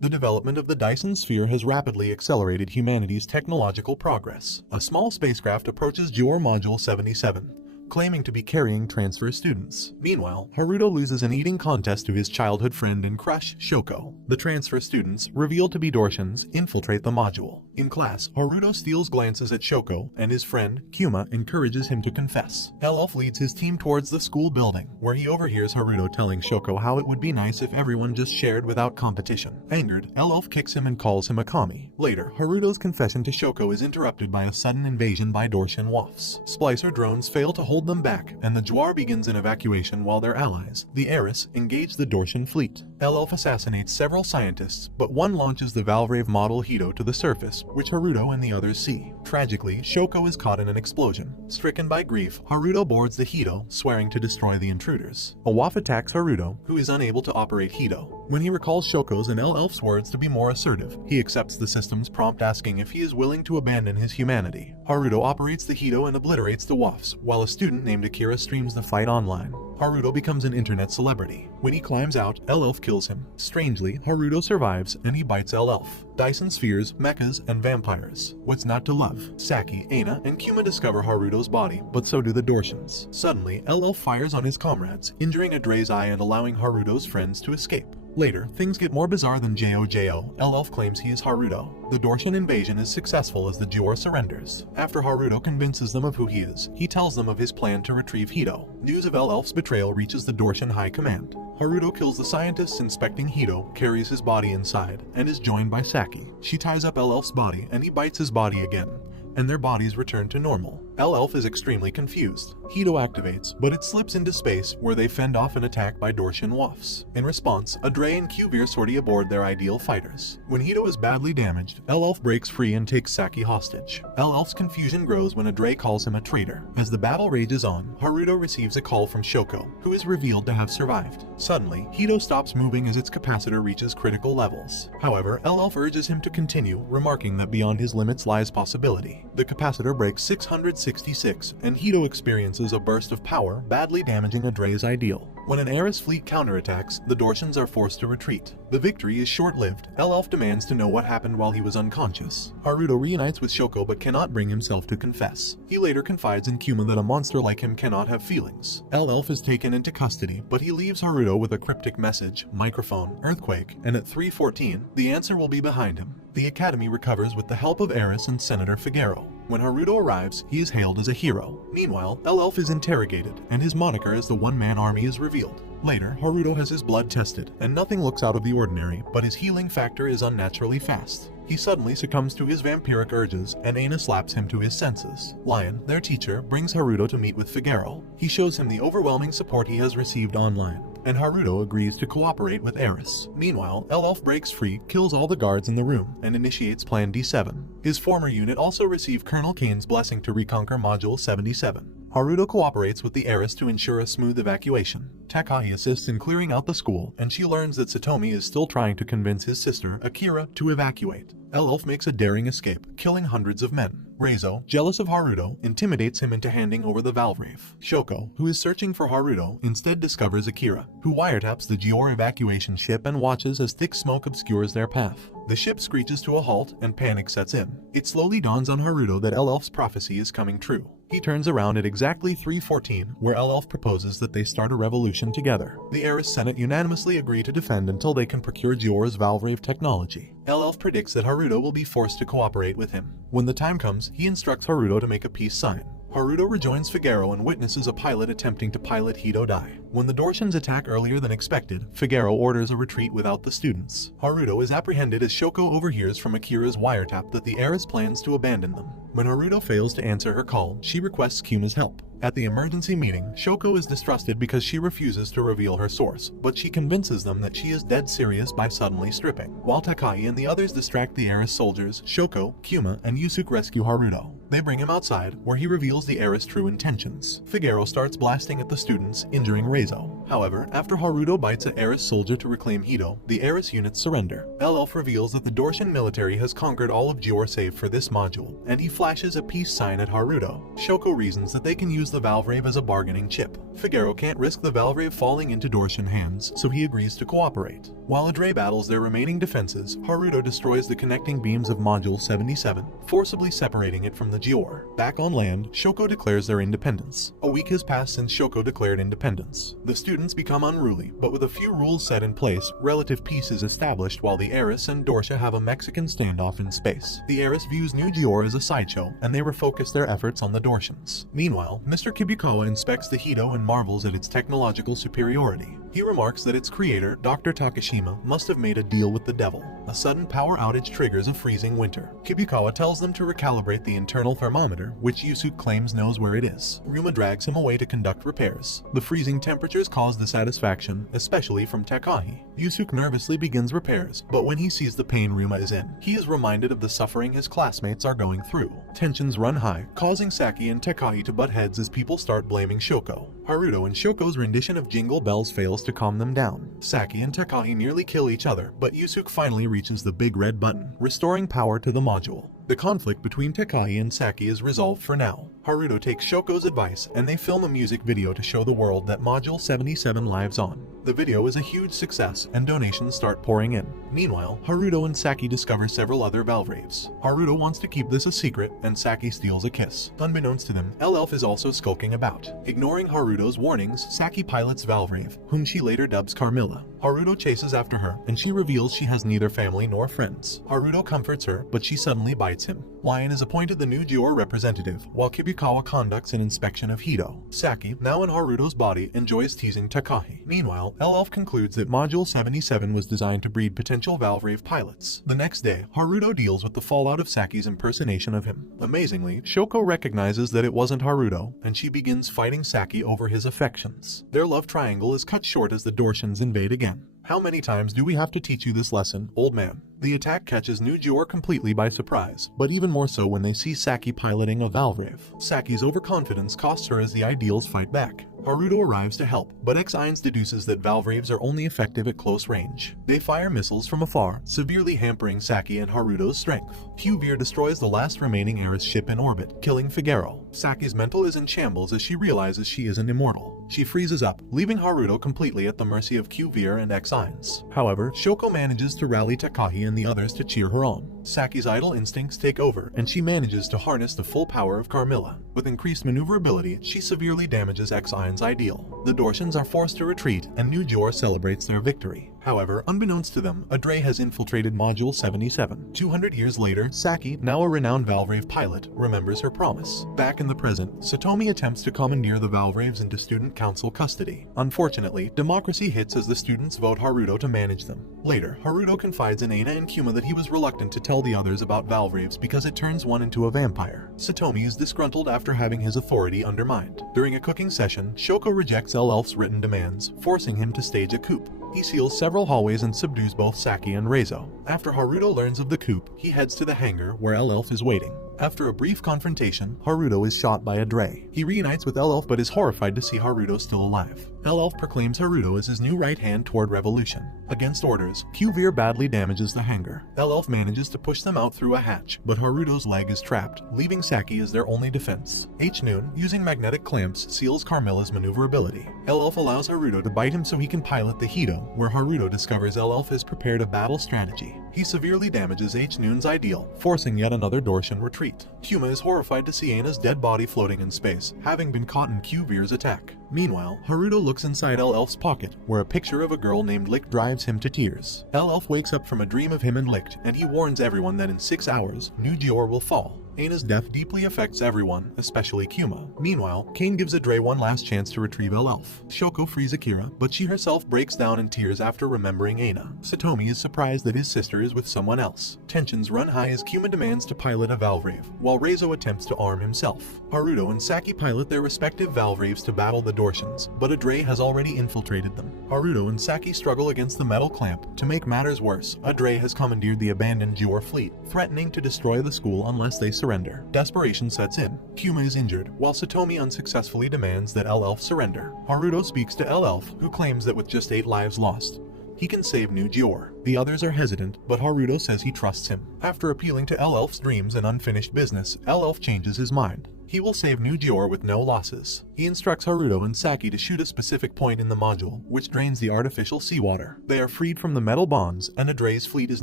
The development of the Dyson Sphere has rapidly accelerated humanity's technological progress. A small spacecraft approaches Dior Module 77, claiming to be carrying transfer students. Meanwhile, Haruto loses an eating contest to his childhood friend and crush, Shoko. The transfer students, revealed to be Dorshans, infiltrate the module. In class, Haruto steals glances at Shoko, and his friend, Kuma, encourages him to confess. L-elf leads his team towards the school building, where he overhears Haruto telling Shoko how it would be nice if everyone just shared without competition. Angered, L-elf kicks him and calls him a commie. Later, Haruto's confession to Shoko is interrupted by a sudden invasion by Dorshan wafts. Splicer drones fail to hold them back, and the Jwar begins an evacuation while their allies, the Eris, engage the Dorshan fleet. L-elf assassinates several scientists, but one launches the Valvrave model Hito to the surface, which Haruto and the others see. Tragically, Shoko is caught in an explosion. Stricken by grief, Haruto boards the Hito, swearing to destroy the intruders. A Waf attacks Haruto, who is unable to operate Hito. When he recalls Shoko's and L-elf's words to be more assertive, he accepts the system's prompt asking if he is willing to abandon his humanity. Haruto operates the Hito and obliterates the Wafs, while a student named Akira streams the fight online. Haruto becomes an internet celebrity. When he climbs out, L-elf kills him. Strangely, Haruto survives, and he bites L-elf. Dyson spheres, mechas, and vampires. What's not to love? Saki, Aina, and Kuma discover Haruto's body, but so do the Dorshans. Suddenly, L-elf fires on his comrades, injuring Adre's eye and allowing Haruto's friends to escape. Later, things get more bizarre than Jojo. L-elf claims he is Haruto. The Dorshan invasion is successful as the Jwar surrenders. After Haruto convinces them of who he is, he tells them of his plan to retrieve Hito. News of L-elf's betrayal reaches the Dorshan High Command. Haruto kills the scientists inspecting Hito, carries his body inside, and is joined by Saki. She ties up L-elf's body, and he bites his body again, and their bodies return to normal. L-elf is extremely confused. Hito activates, but it slips into space where they fend off an attack by Dorshan wafts. In response, Adre and Q veer sortie aboard their ideal fighters. When Hito is badly damaged, L-elf breaks free and takes Saki hostage. L-elf's confusion grows when Adre calls him a traitor. As the battle rages on, Haruto receives a call from Shoko, who is revealed to have survived. Suddenly, Hito stops moving as its capacitor reaches critical levels. However, L-elf urges him to continue, remarking that beyond his limits lies possibility. The capacitor breaks 666, and Hito experiences a burst of power, badly damaging Adre's ideal. When an Eris fleet counterattacks, the Dorshans are forced to retreat. The victory is short-lived. L-elf demands to know what happened while he was unconscious. Haruto reunites with Shoko but cannot bring himself to confess. He later confides in Kuma that a monster like him cannot have feelings. L-elf is taken into custody, but he leaves Haruto with a cryptic message, microphone, earthquake, and at 3:14, the answer will be behind him. The Academy recovers with the help of Eris and Senator Figueroa. When Haruto arrives, he is hailed as a hero. Meanwhile, L-elf is interrogated, and his moniker as the one-man army is revealed. Later, Haruto has his blood tested, and nothing looks out of the ordinary, but his healing factor is unnaturally fast. He suddenly succumbs to his vampiric urges, and Aina slaps him to his senses. Lion, their teacher, brings Haruto to meet with Figueroa. He shows him the overwhelming support he has received online, and Haruto agrees to cooperate with Eris. Meanwhile, L-elf breaks free, kills all the guards in the room, and initiates Plan D7. His former unit also received Colonel Kane's blessing to reconquer Module 77. Haruto cooperates with the Eris to ensure a smooth evacuation. Takai assists in clearing out the school, and she learns that Satomi is still trying to convince his sister, Akira, to evacuate. L-elf makes a daring escape, killing hundreds of men. Reizo, jealous of Haruto, intimidates him into handing over the Valvrave. Shoko, who is searching for Haruto, instead discovers Akira, who wiretaps the Jwar evacuation ship and watches as thick smoke obscures their path. The ship screeches to a halt, and panic sets in. It slowly dawns on Haruto that L-elf's prophecy is coming true. He turns around at exactly 3:14, where L-elf proposes that they start a revolution together. The Eris Senate unanimously agree to defend until they can procure Jwar's Valvrave technology. L-elf predicts that Haruto will be forced to cooperate with him. When the time comes, he instructs Haruto to make a peace sign. Haruto rejoins Figueroa and witnesses a pilot attempting to pilot Hito die. When the Dorshans attack earlier than expected, Figueroa orders a retreat without the students. Haruto is apprehended as Shoko overhears from Akira's wiretap that the Eris plans to abandon them. When Haruto fails to answer her call, she requests Kuma's help. At the emergency meeting, Shoko is distrusted because she refuses to reveal her source, but she convinces them that she is dead serious by suddenly stripping. While Takai and the others distract the Eris soldiers, Shoko, Kuma, and Yusuke rescue Haruto. They bring him outside, where he reveals the Eris' true intentions. Figueroa starts blasting at the students, injuring Reizo. However, after Haruto bites a Eris soldier to reclaim Hito, the Eris units surrender. L-elf reveals that the Dortian military has conquered all of Dior save for this module, and he flashes a peace sign at Haruto. Shoko reasons that they can use the Valvrave as a bargaining chip. Figaro can't risk the Valvrave falling into Dortian hands, so he agrees to cooperate. While Adre battles their remaining defenses, Haruto destroys the connecting beams of Module 77, forcibly separating it from the Dior. Back on land, Shoko declares their independence. A week has passed since Shoko declared independence. The students become unruly, but with a few rules set in place, relative peace is established while the Eris and Dortia have a Mexican standoff in space. The Eris views New Dior as a sideshow, and they refocus their efforts on the Dortians. Meanwhile, Mr. Kibukawa inspects the Hito and marvels at its technological superiority. He remarks that its creator, Dr. Takashima, must have made a deal with the devil. A sudden power outage triggers a freezing winter. Kibukawa tells them to recalibrate the internal thermometer, which Yusuke claims knows where it is. Ryuma drags him away to conduct repairs. The freezing temperatures cause dissatisfaction, especially from Takahi. Yusuke nervously begins repairs, but when he sees the pain Ryuma is in, he is reminded of the suffering his classmates are going through. Tensions run high, causing Saki and Takahi to butt heads as people start blaming Shoko. Haruto and Shoko's rendition of Jingle Bells fails to calm them down. Saki and Takahi nearly kill each other, but Yusuke finally reaches the big red button, restoring power to the module. The conflict between Takahi and Saki is resolved for now. Haruto takes Shoko's advice, and they film a music video to show the world that Module 77 lives on. The video is a huge success, and donations start pouring in. Meanwhile, Haruto and Saki discover several other Valvraves. Haruto wants to keep this a secret, and Saki steals a kiss. Unbeknownst to them, L-elf is also skulking about. Ignoring Haruto's warnings, Saki pilots Valvrave, whom she later dubs Carmilla. Haruto chases after her, and she reveals she has neither family nor friends. Haruto comforts her, but she suddenly bites him. Lion is appointed the new Dior representative, while Kibukawa conducts an inspection of Hito. Saki, now in Haruto's body, enjoys teasing Takahi. Meanwhile, L-elf concludes that Module 77 was designed to breed potential Valvrave pilots. The next day, Haruto deals with the fallout of Saki's impersonation of him. Amazingly, Shoko recognizes that it wasn't Haruto, and she begins fighting Saki over his affections. Their love triangle is cut short as the Dortians invade again. How many times do we have to teach you this lesson, old man? The attack catches New Dior completely by surprise, but even more so when they see Saki piloting a Valvrave. Saki's overconfidence costs her as the Ideals fight back. Haruto arrives to help, but X-Ainz deduces that Valvraves are only effective at close range. They fire missiles from afar, severely hampering Saki and Haruto's strength. Q-Veer destroys the last remaining Eris ship in orbit, killing Figaro. Saki's mental is in shambles as she realizes she isn't immortal. She freezes up, leaving Haruto completely at the mercy of Q-Veer and X-Ainz. However, Shoko manages to rally Takahi and the others to cheer her on. Saki's idle instincts take over, and she manages to harness the full power of Carmilla. With increased maneuverability, she severely damages X-Ain's ideal. The Dortians are forced to retreat, and New Dior celebrates their victory. However, unbeknownst to them, Adre has infiltrated Module 77. 200 years later, Saki, now a renowned Valvrave pilot, remembers her promise. Back in the present, Satomi attempts to commandeer the Valvraves into student council custody. Unfortunately, democracy hits as the students vote Haruto to manage them. Later, Haruto confides in Aina and Kuma that he was reluctant to tell the others about Valvraves because it turns one into a vampire. Satomi is disgruntled after having his authority undermined. During a cooking session, Shoko rejects L-elf's written demands, forcing him to stage a coupe. He seals several hallways and subdues both Saki and Reizo. After Haruto learns of the coup, he heads to the hangar where L-elf is waiting. After a brief confrontation, Haruto is shot by Adre. He reunites with L-elf but is horrified to see Haruto still alive. L-elf proclaims Haruto as his new right hand toward revolution. Against orders, Q-Veer badly damages the hangar. L-elf manages to push them out through a hatch, but Haruto's leg is trapped, leaving Saki as their only defense. H-Noon, using magnetic clamps, seals Carmilla's maneuverability. L-elf allows Haruto to bite him so he can pilot the Hito, where Haruto discovers L-elf has prepared a battle strategy. He severely damages H-Noon's ideal, forcing yet another Dortian retreat. Kuma is horrified to see Aina's dead body floating in space, having been caught in Q-Veer's attack. Meanwhile, Haruto looks inside L-elf's pocket, where a picture of a girl named Licht drives him to tears. L-elf wakes up from a dream of him and Licht, and he warns everyone that in 6 hours, New Dior will fall. Aina's death deeply affects everyone, especially Kuma. Meanwhile, Kane gives Adre one last chance to retrieve L-elf. Shoko frees Akira, but she herself breaks down in tears after remembering Aina. Satomi is surprised that his sister is with someone else. Tensions run high as Kuma demands to pilot a Valvrave, while Reizo attempts to arm himself. Haruto and Saki pilot their respective Valvraves to battle the Dortians, but Adre has already infiltrated them. Haruto and Saki struggle against the metal clamp. To make matters worse, Adre has commandeered the abandoned Dior fleet, threatening to destroy the school unless they surrender. surrender. Desperation sets in. Kuma is injured, while Satomi unsuccessfully demands that L-elf surrender. Haruto speaks to L-elf, who claims that with just 8 lives lost, he can save New Gior. The others are hesitant, but Haruto says he trusts him. After appealing to L-elf's dreams and unfinished business, L-elf changes his mind. He will save New Gior with no losses. He instructs Haruto and Saki to shoot a specific point in the module, which drains the artificial seawater. They are freed from the metal bonds, and Adre's fleet is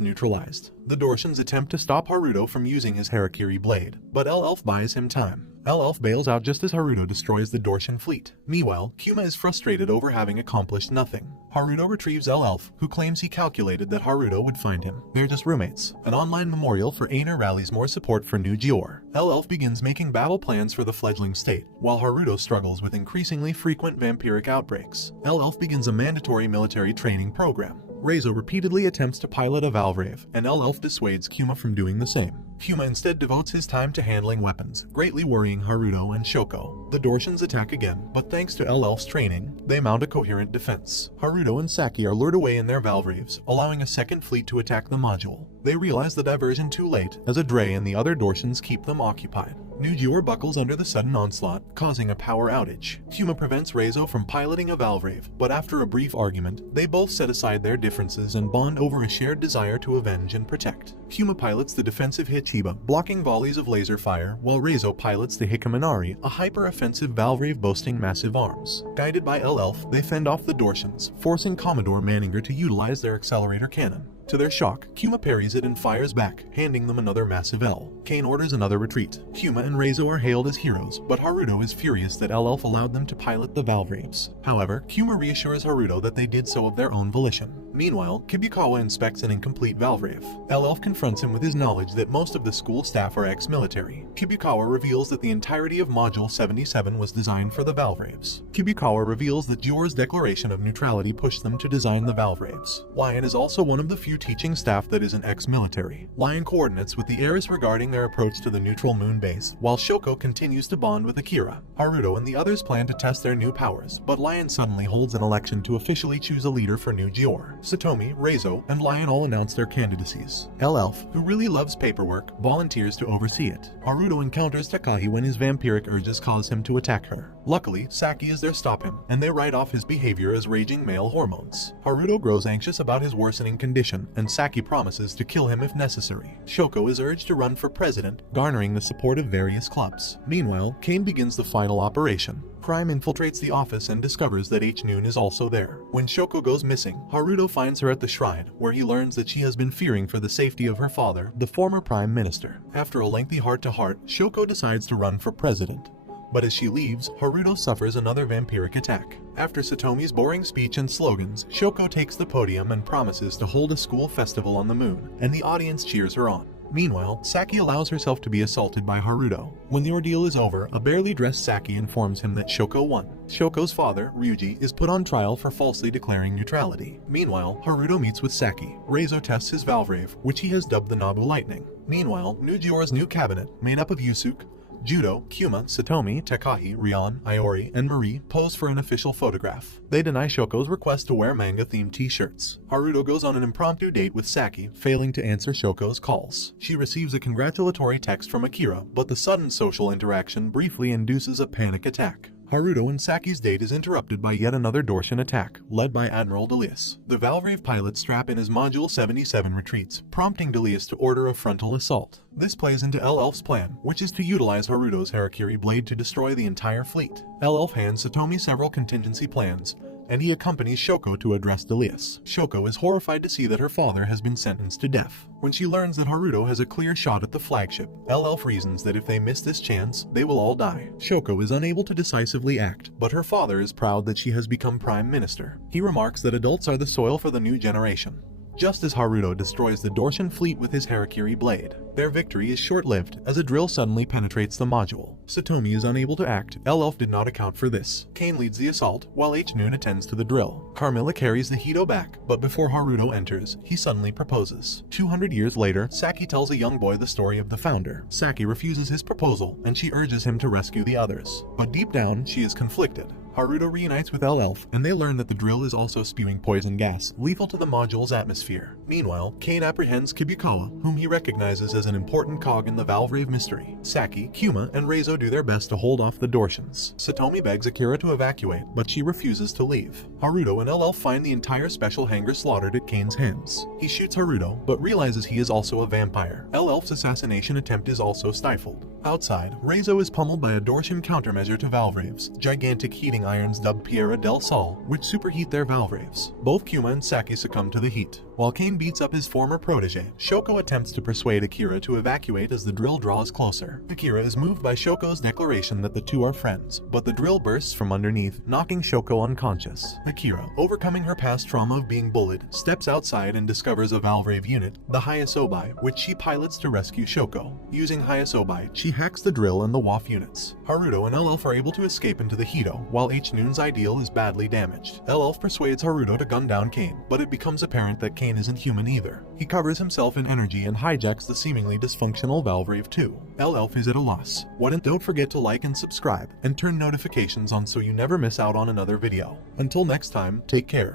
neutralized. The Dorshans attempt to stop Haruto from using his Harakiri blade, but L-elf buys him time. L-elf bails out just as Haruto destroys the Dorshan fleet. Meanwhile, Kuma is frustrated over having accomplished nothing. Haruto retrieves L-elf, who claims he calculated that Haruto would find him. They're just roommates. An online memorial for Aner rallies more support for New Gior. L-elf begins making battle plans for the fledgling state, while Haruto struggles with increasingly frequent vampiric outbreaks. L-elf begins a mandatory military training program. Reizo repeatedly attempts to pilot a Valvrave, and L-elf dissuades Kuma from doing the same. Kuma instead devotes his time to handling weapons, greatly worrying Haruto and Shoko. The Dorshans attack again, but thanks to L-elf's training, they mount a coherent defense. Haruto and Saki are lured away in their Valvraves, allowing a second fleet to attack the module. They realize the diversion too late, as Adre and the other Dorshans keep them occupied. New Gior buckles under the sudden onslaught, causing a power outage. Kuma prevents Reizo from piloting a Valvrave, but after a brief argument, they both set aside their differences and bond over a shared desire to avenge and protect. Kuma pilots the defensive Hichiba, blocking volleys of laser fire, while Reizo pilots the Hikaminari, a hyper-offensive Valvrave boasting massive arms. Guided by L-elf, they fend off the Dorshans, forcing Commodore Manninger to utilize their accelerator cannon. To their shock, Kuma parries it and fires back, handing them another massive L. Kane orders another retreat. Kuma and Reizo are hailed as heroes, but Haruto is furious that L-elf allowed them to pilot the Valvraves. However, Kuma reassures Haruto that they did so of their own volition. Meanwhile, Kibikawa inspects an incomplete Valvrave. L-elf confronts him with his knowledge that most of the school staff are ex-military. Kibikawa reveals that the entirety of Module 77 was designed for the Valvraves. Kibikawa reveals that Gior's declaration of neutrality pushed them to design the Valvraves. Lion is also one of the few teaching staff that is an ex-military. Lion coordinates with the heiress regarding their approach to the neutral moon base, while Shoko continues to bond with Akira. Haruto and the others plan to test their new powers, but Lion suddenly holds an election to officially choose a leader for New Gior. Satomi, Reizo, and Lion all announce their candidacies. L-elf, who really loves paperwork, volunteers to oversee it. Haruto encounters Takahi when his vampiric urges cause him to attack her. Luckily, Saki is there to stop him, and they write off his behavior as raging male hormones. Haruto grows anxious about his worsening condition, and Saki promises to kill him if necessary. Shoko is urged to run for president, garnering the support of various clubs. Meanwhile, Kane begins the final operation. Crime infiltrates the office and discovers that H-Noon is also there. When Shoko goes missing, Haruto finds her at the shrine, where he learns that she has been fearing for the safety of her father, the former prime minister. After a lengthy heart-to-heart, Shoko decides to run for president. But as she leaves, Haruto suffers another vampiric attack. After Satomi's boring speech and slogans, Shoko takes the podium and promises to hold a school festival on the moon, and the audience cheers her on. Meanwhile, Saki allows herself to be assaulted by Haruto. When the ordeal is over, a barely dressed Saki informs him that Shoko won. Shoko's father, Ryuji, is put on trial for falsely declaring neutrality. Meanwhile, Haruto meets with Saki. Reizo tests his Valvrave, which he has dubbed the Nabu Lightning. Meanwhile, New Gior's new cabinet, made up of Yusuke, Judo, Kuma, Satomi, Takahi, Rion, Iori, and Marie pose for an official photograph. They deny Shoko's request to wear manga-themed t-shirts. Haruto goes on an impromptu date with Saki, failing to answer Shoko's calls. She receives a congratulatory text from Akira, but the sudden social interaction briefly induces a panic attack. Haruto and Saki's date is interrupted by yet another Dorshan attack, led by Admiral Delius. The Valvrave pilot strap in his Module 77 retreats, prompting Delius to order a frontal assault. This plays into L-elf's plan, which is to utilize Haruto's Harakiri blade to destroy the entire fleet. L-elf hands Satomi several contingency plans, and he accompanies Shoko to address Delius. Shoko is horrified to see that her father has been sentenced to death. When she learns that Haruto has a clear shot at the flagship, L-elf reasons that if they miss this chance, they will all die. Shoko is unable to decisively act, but her father is proud that she has become prime minister. He remarks that adults are the soil for the new generation. Just as Haruto destroys the Dorshan fleet with his Harakiri blade, their victory is short-lived as a drill suddenly penetrates the module. Satomi is unable to act. L-elf did not account for this. Kane leads the assault, while H-Noon attends to the drill. Carmilla carries the Hito back, but before Haruto enters, he suddenly proposes. 200 years later, Saki tells a young boy the story of the founder. Saki refuses his proposal, and she urges him to rescue the others. But deep down, she is conflicted. Haruto reunites with L-elf, and they learn that the drill is also spewing poison gas, lethal to the module's atmosphere. Meanwhile, Kane apprehends Kibikawa, whom he recognizes as an important cog in the Valvrave mystery. Saki, Kuma, and Reizo do their best to hold off the Dortians. Satomi begs Akira to evacuate, but she refuses to leave. Haruto and L-elf find the entire special hangar slaughtered at Kane's hands. He shoots Haruto, but realizes he is also a vampire. L-elf's assassination attempt is also stifled. Outside, Reizo is pummeled by a Dortian countermeasure to Valvrave's gigantic heating irons dubbed Piera del Sol, which superheat their Valvraves. Both Kuma and Saki succumb to the heat. While Kane beats up his former protege, Shoko attempts to persuade Akira to evacuate as the drill draws closer. Akira is moved by Shoko's declaration that the two are friends, but the drill bursts from underneath, knocking Shoko unconscious. Akira, overcoming her past trauma of being bullied, steps outside and discovers a Valvrave unit, the Hayasobai, which she pilots to rescue Shoko. Using Hayasobai, she hacks the drill and the WAF units. Haruto and L-elf are able to escape into the Hito, while H-Noon's ideal is badly damaged. L-elf persuades Haruto to gun down Kane, but it becomes apparent that Kane isn't human either. He covers himself in energy and hijacks the seemingly dysfunctional Valvrave 2. L-elf is at a loss. Don't forget to like and subscribe, and turn notifications on so you never miss out on another video. Until next time, take care.